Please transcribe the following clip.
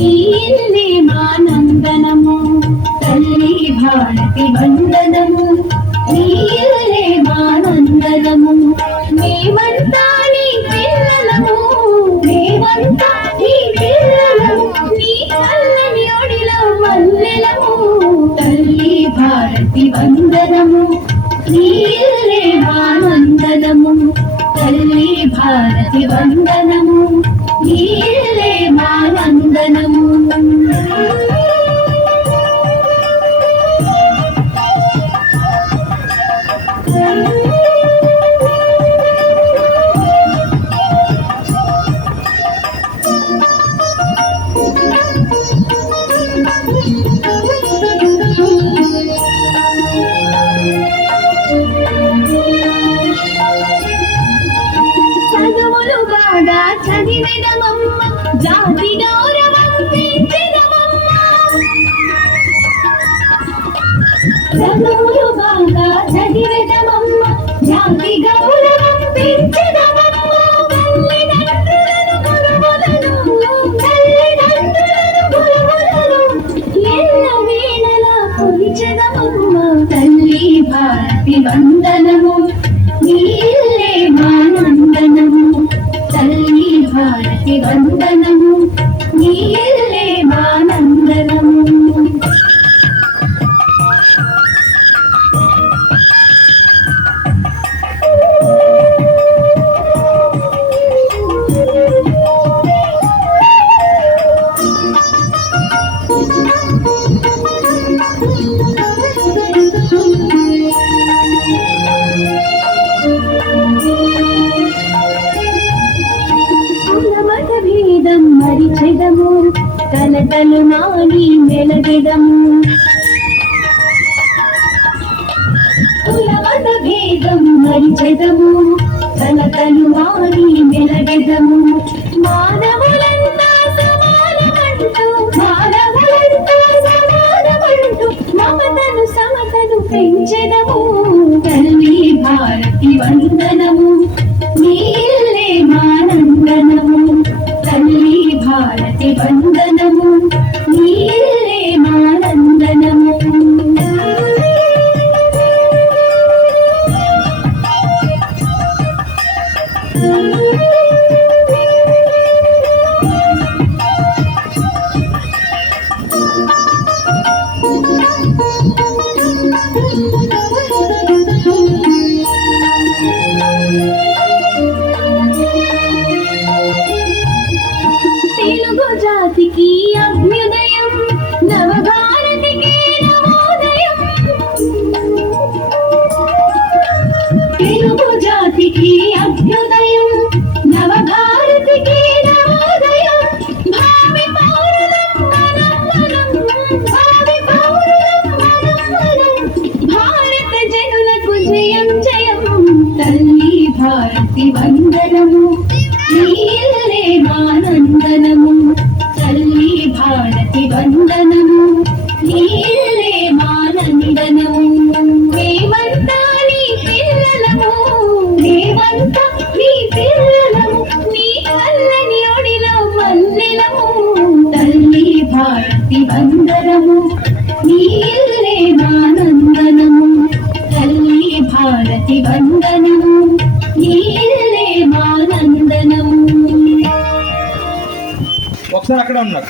నీళ్ళే మా నందనము తల్లి భారతి వందనము నీళ్ళే మా నందనము మేమంతా నీ పిల్లలము మేమంతా నీ పిల్లలము నీ చల్లని ఒడిలో మల్లెలము తల్లి భారతి వందనము నీళ్ళే మా నందనము తల్లి భారతి వందనము నీళ్ళే మా నందనము చదువులు బాగా చదివేదమమ్మ జాతి గౌరవం పెంచెదమమ్మ చదువులు బాగా చదివేదమమ్మ జాతి గౌరవం పెంచెదమమ్మ తల్లిదండ్రులను గురువులను ఎల్ల వేళలా కొలిచెదమమ్మ తల్లి భారతి వందనము నీళ్ళే మా నందనము తల్లి భారతి వందనము నీళ్ళే మా నందనము భేదం మరిచెదము కలతలు మాని మెలగెదము కులమత భేదం మరిచెదము కలతలు మాని మెలగెదము మానవులంతా సమానమంటూ మమతను సమతను పెంచెదము తల్లి భారతి వందనము నీళ్ళే మా నందనము తల్లి భారతి వందనము నీళ్ళే మా నందనము తెలుగు జాతికి అభ్యుదయం నవభారతికి నవోదయం తెలుగు జాతికి అభ్యుదయం నవభారతికి నవోదయం భావి పౌరులం మనం భావి పౌరులం మనం భారత జనులకు జయం జయం తల్లి భారతి వందనము నీళ్ళే మా నందనము తల్లి భారతి వందనము నీళ్ళే మా నందనము మేమంతా నీ పిల్లలము మేమంతా నీ పిల్లలము నీ చల్లని ఒడిలో మల్లెలము తల్లి భారతి వందనము నీళ్ళే మా నందనము తల్లి భారతి వందనము నీళ్ళే మా నందనము ఒకసారి అక్కడ ఉన్నారు.